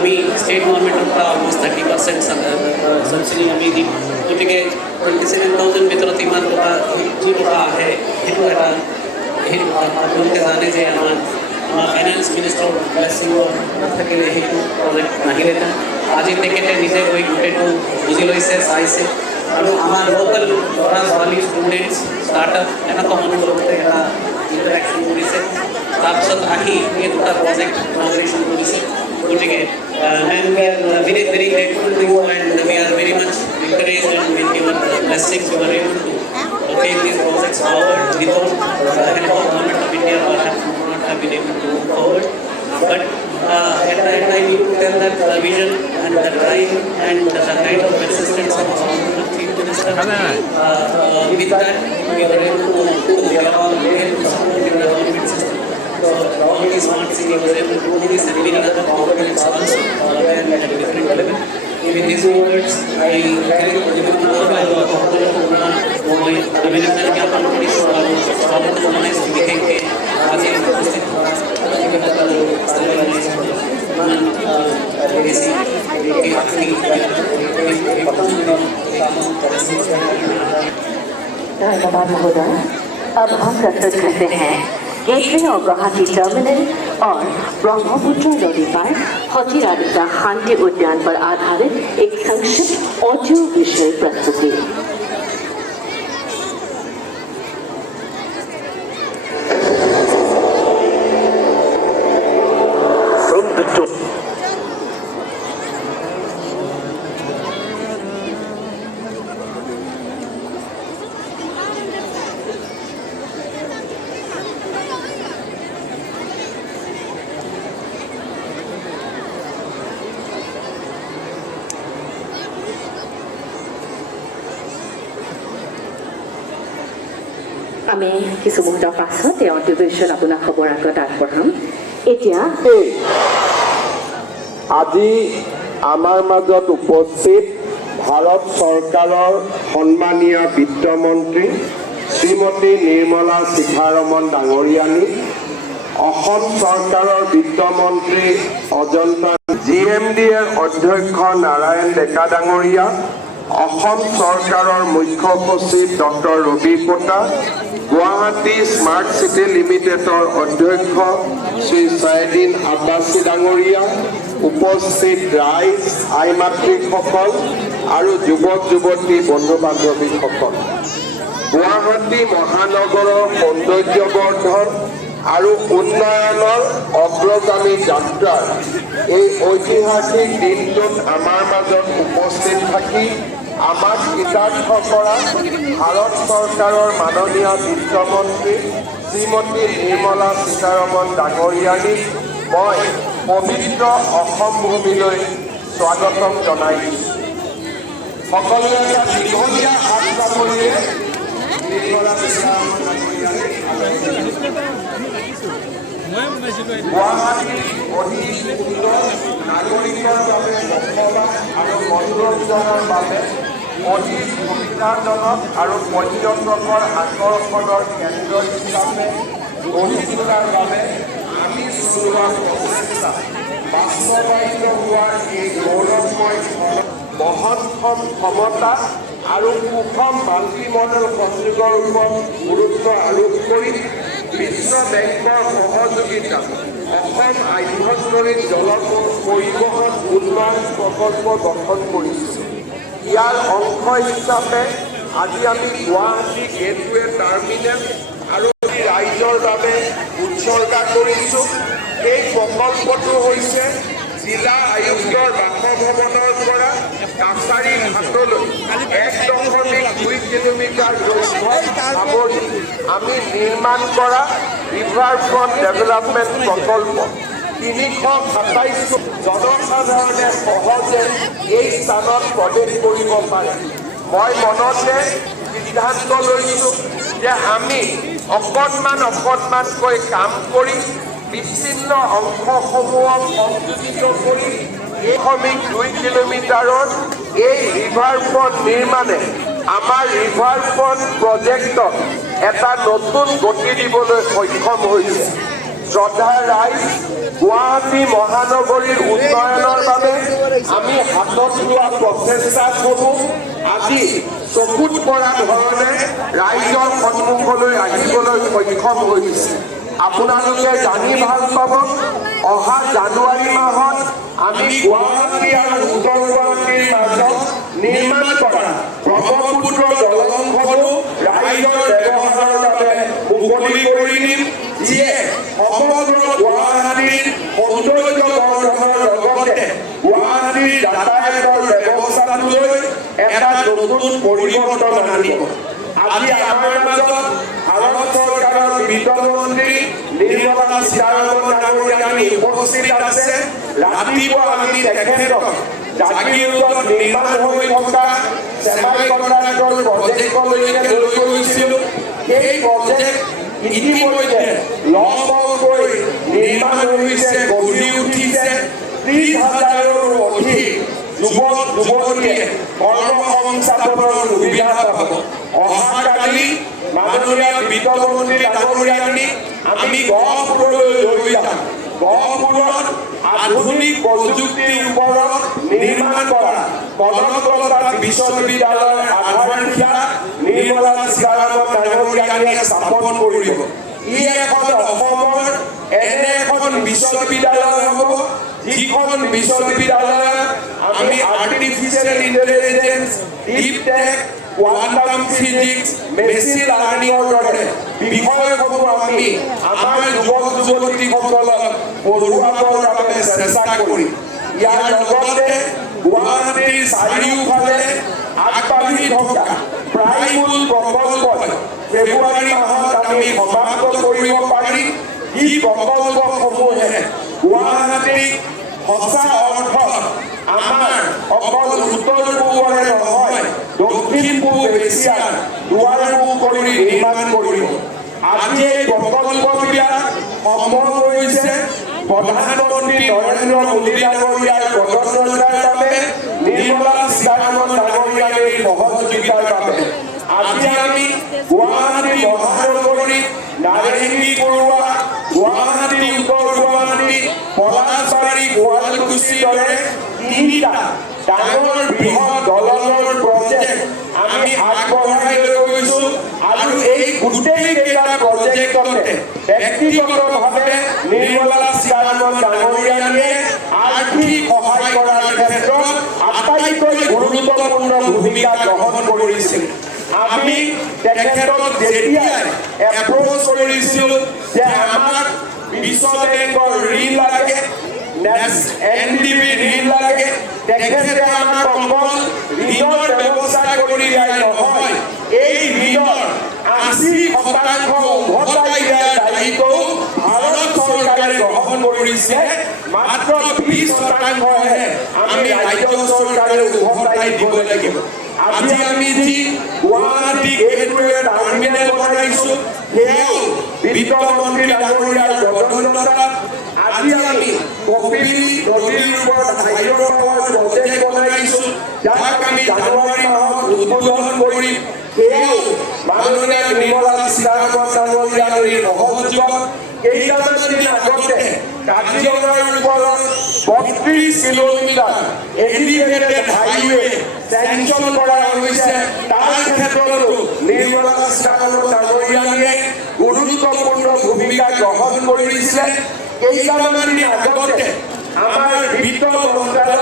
আমি ষ্টেট গভৰ্ণমেণ্টৰ পৰা almost 30% subsidy আমি দিম। গতিকে 27,000 ভিতৰত ইমান টকা যি টকা আহে সেইটো এটা আপোনালোকে জানে যে আমাৰ ফাইনেন্স মিনিষ্টাৰৰ ব্লেছিঙৰ থাকিলে সেইটো প্ৰজেক্ট নাহিলেহেঁতেন। আজি তেখেতে নিজে গৈ গোটেইটো বুজি লৈছে, চাইছে আৰু আমাৰ লোকেল ল'ৰা ছোৱালী ষ্টুডেণ্টছ ষ্টাৰ্টআপ এনেকুৱা মানুহৰ লগতে এটা ইণ্টাৰেকশ্যন কৰিছে। তাৰপিছত আহি এই দুটা প্ৰজেক্ট ইনগ্ৰেশ্যন কৰিছে। গতিকে and we are very grateful to you and we are very much encouraged and with your blessings we were able to take these projects forward. Without the help of Government of India perhaps we would not have been able to move forward. But at the end I need to tell that the vision and the drive and the kind of persistence of our Chief Minister, with that we were able to get all there to support in the government system. So all these smart city was able to do this and many other components also where at a different level. With these words, I thank you for giving me the धन्यवाद महोदय। अब हम प्रस्तुत करते हैं gateway और Guwahati terminal और ब्रह्मपुत्र नदी पर हजीरारिका शांति उद्यान पर आधारित एक संक्षिप्त ऑडियो विषय प्रस्तुति। আমি কিছু মুহূৰ্তৰ পাছত এই অধিৱেশন আপোনাৰ খবৰ আগত আগবঢ়াম। এতিয়া আজি আমাৰ মাজত উপস্থিত ভাৰত চৰকাৰৰ সন্মানীয় বিত্তমন্ত্ৰী শ্ৰীমতী নিৰ্মলা সীতাৰমণ ডাঙৰীয়ানী, অসম চৰকাৰৰ বিত্তমন্ত্ৰী অজন্তা GMDAৰ অধ্যক্ষ নাৰায়ণ ডেকা ডাঙৰীয়া, অসম চৰকাৰৰ মুখ্য সচিব doctor Ravi Kota, Guwahati smart city লিমিটেডৰ অধ্যক্ষ শ্ৰী ছাইদিন আব্বাছী ডাঙৰীয়া, উপস্থিত ৰাইজ, আই মাতৃসকল আৰু যুৱক যুৱতী বন্ধু বান্ধৱীসকল, গুৱাহাটী মহানগৰৰ সৌন্দৰ্যবৰ্ধন আৰু উন্নয়নৰ অগ্ৰগামী যাত্ৰাৰ এই ঐতিহাসিক দিনটোত আমাৰ মাজত উপস্থিত থাকি আমাক কৃতাৰ্থ কৰা ভাৰত চৰকাৰৰ মাননীয় বিত্তমন্ত্ৰী শ্ৰীমতী নিৰ্মলা সীতাৰমণ ডাঙৰীয়ানীক মই পবিত্ৰ অসম ভূমিলৈ স্বাগতম জনাইছোঁ। সকলোৱে এটা দীঘলীয়া হাত চাপৰিৰে নিৰ্মলা সীতাৰমণ গুৱাহাটীৰ অধিক সুন্দৰ নাগৰিকৰ বাবে বসবাস আৰু মনোৰঞ্জনৰ বাবে অধিক সুবিধাজনক আৰু পৰ্যটকৰ আকৰ্ষণৰ কেন্দ্ৰ হিচাপে গঢ়ি তোলাৰ বাবে আমি চলোৱা প্ৰচেষ্টা বাস্তৱায়িত হোৱাৰ এই গৌৰৱময় বহনক্ষম ক্ষমতা আৰু সুষম মাল্টি মডেল সংযোগৰ ওপৰত গুৰুত্ব আৰোপ কৰি বিশ্ব বেংকৰ সহযোগিতা অসম আভ্যন্তৰীণ জল পৰিবহণ উন্নয়ন প্ৰকল্প গঠন কৰিছোঁ। ইয়াৰ অংশ হিচাপে আজি আমি গুৱাহাটী গেটৱে টাৰ্মিনেল আৰু ৰাইজৰ বাবে উৎসৰ্গা কৰিছোঁ। এই প্ৰকল্পটো হৈছে জিলা আয়ুক্তৰ বাসভৱনৰ পৰা কাছাৰী ঘাটলৈ 1.2 কিলোমিটাৰ দৈৰ্ঘ্যৰ সামৰি আমি নিৰ্মাণ কৰা ৰিভাৰ ফ্ৰণ্ট ডেভেলপমেণ্ট প্ৰকল্প। 327 জনসাধাৰণে সহজে এই স্থানত প্ৰৱেশ কৰিব পাৰে। মই মনতে সিদ্ধান্ত লৈছোঁ যে আমি অকণমানকৈ কাম কৰি বিচ্ছিন্ন অংশসমূহক সংযোজিত কৰি 1.2 কিলোমিটাৰৰ এই ৰিভাৰ ফ্ৰণ্ট নিৰ্মাণে আমাৰ ৰিভাৰ ফ্ৰণ্ট প্ৰজেক্টত এটা নতুন গতি দিবলৈ সক্ষম হৈছে। শ্ৰদ্ধা ৰাইজ, গুৱাহাটী মহানগৰীৰ উন্নয়নৰ বাবে আমি হাতত লোৱা প্ৰচেষ্টাসমূহ আজি চকুত পৰা ধৰণে ৰাইজৰ সন্মুখলৈ আহিবলৈ সক্ষম হৈছে। আপোনালোকে জানি ভাল পাব, অহা জানুৱাৰী মাহত আমি গুৱাহাটী আৰু উত্তৰ গুৱাহাটীৰ মাজত নিৰ্মাণ কৰা ব্ৰহ্মপুত্ৰ দলংখনো ৰাইজৰ ব্যৱহাৰৰ বাবে মুকলি কৰি দিম, যিয়ে সমগ্ৰ গুৱাহাটীৰ সৌন্দৰ্য বৰ্ধনৰ লগতে গুৱাহাটীৰ যাতায়াতৰ ব্যৱস্থাটোলৈ এটা নতুন পৰিৱৰ্তন আনিব। আজি আমাৰ মাজত ভাৰত চৰকাৰৰ বিত্তমন্ত্ৰী নিৰ্মলা সীতাৰমণ ডাঙৰীয়ানী উপস্থিত আছে। ৰাতিপুৱা আমি তেখেতক জাগিৰোডত নিৰ্মাণ হৈ থকা চেমাই কণ্ট্ৰাক্টৰ প্ৰজেক্টলৈকে লৈ গৈছিলোঁ। সেই প্ৰজেক্ট ইতিমধ্যে লহপহকৈ নিৰ্মাণ হৈছে, গঢ়ি উঠিছে। 30,000ৰো অধিক যুৱক যুৱতীয়ে কৰ্মসংস্থাপনৰ সুবিধা পাব। অহাকালি মাননীয় বিত্তমন্ত্ৰী ডাঙৰীয়ানীক আমি গহপুৰলৈ লৈ যাম। গহপুৰত আধুনিক প্ৰযুক্তিৰ ওপৰত নিৰ্মাণ কৰা কনকলতা বিশ্ববিদ্যালয়ৰ আধাৰশিলা নিৰ্মলা সীতাৰমণ ডাঙৰীয়ানীয়ে স্থাপন কৰিব। ই এখন অসমৰ এনে এখন বিশ্ববিদ্যালয় হ'ব, যিখন বিশ্ববিদ্যালয়ত আমি artificial intelligence, deep tech, quantum physics, machine লাৰ্ণিঙৰ দৰে বিষয়সমূহ আমি আমাৰ যুৱক যুৱতীসকলক পঢ়ুৱাবৰ বাবে চেষ্টা কৰিম। ইয়াৰ লগতে গুৱাহাটীৰ চাৰিওফালে আগবাঢ়ি থকা প্ৰায়মূল প্ৰকল্পত ফেব্ৰুৱাৰী মাহত আমি সমাপ্ত কৰিব পাৰিম। এই প্ৰকল্পসমূহে গুৱাহাটীক সঁচা অৰ্থত আমাৰ অকল উত্তৰ পূবৰে নহয়, দক্ষিণ পূব এছিয়াৰ দুৱাৰমুখ কৰি নিৰ্মাণ কৰিব। আজি এই প্ৰকল্পবিলাক সম্ভৱ হৈছে প্ৰধানমন্ত্ৰী নৰেন্দ্ৰ মোদী ডাঙৰীয়াৰ প্ৰচেষ্টাৰ বাবে, নিৰ্মলা সীতাৰমণ ডাঙৰীয়াৰ সহযোগিতাৰ বাবে। আজি আমি গুৱাহাটী মহানগৰীত নাৰেংগী পৰুৱা, গুৱাহাটী উত্তৰ গুৱাহাটী, পলাশবাৰী, শুৱালকুছিৰ দৰে 3টা ডাঙৰ বৃহৎ দলঙৰ প্ৰজেক্ট আমি আগবঢ়াই লৈ গৈছোঁ। আৰু এই গোটেইকেইটা প্ৰজেক্টতে ব্যক্তিগতভাৱে নিৰ্মলা সীতাৰমণ ডাঙৰীয়ানীয়ে আৰ্থিক সহায় কৰাৰ ক্ষেত্ৰত আটাইতকৈ গুৰুত্বপূৰ্ণ ভূমিকা গ্ৰহণ কৰিছিল। আমি তেখেতক যেতিয়াই এপ্ৰ'চ কৰিছিলোঁ যে আমাক বিশ্ব বেংকৰ ঋণ লাগে, NDB ঋণ লাগে, তেখেতে আমাক অকল ঋণৰ ব্যৱস্থা কৰি দিয়াই নহয়, এই ঋণৰ 80% উভতাই দিয়াৰ দায়িত্ব ভাৰত চৰকাৰে গ্ৰহণ কৰিছে। মাত্ৰ 20%হে আমি ৰাজ্য চৰকাৰে উভতাই দিব লাগিব। আজি আমি যি গুৱাহাটী গেটৱে টাৰ্মিনেল বনাইছোঁ, সেয়াও বিত্তমন্ত্ৰী ডাঙৰীয়াৰ প্ৰচেষ্টাত। আজি আমি কপিলী নদীৰ ওপৰত হাইড্ৰ' পাৱাৰ প্ৰজেক্ট বনাইছোঁ, যাক আমি জানুৱাৰী মাহত উদ্বোধন কৰিম। সেয়াও মাননীয় নিৰ্মলা সীতাৰমণ ডাঙৰীয়াৰ সহযোগত। কেইটামান দিন আগতে কাজিৰঙাৰ ওপৰত 32 কিলোমিটাৰ এলিভেটেড হাইৱে চেংচন কৰা হৈছে। তাৰ ক্ষেত্ৰতো নিৰ্মলা সীতাৰমণ ডাঙৰীয়ানীয়ে গুৰুত্বপূৰ্ণ ভূমিকা গ্ৰহণ কৰিছিলে। কেইটামান দিন আগতে আমাৰ বিত্ত মন্ত্ৰালয়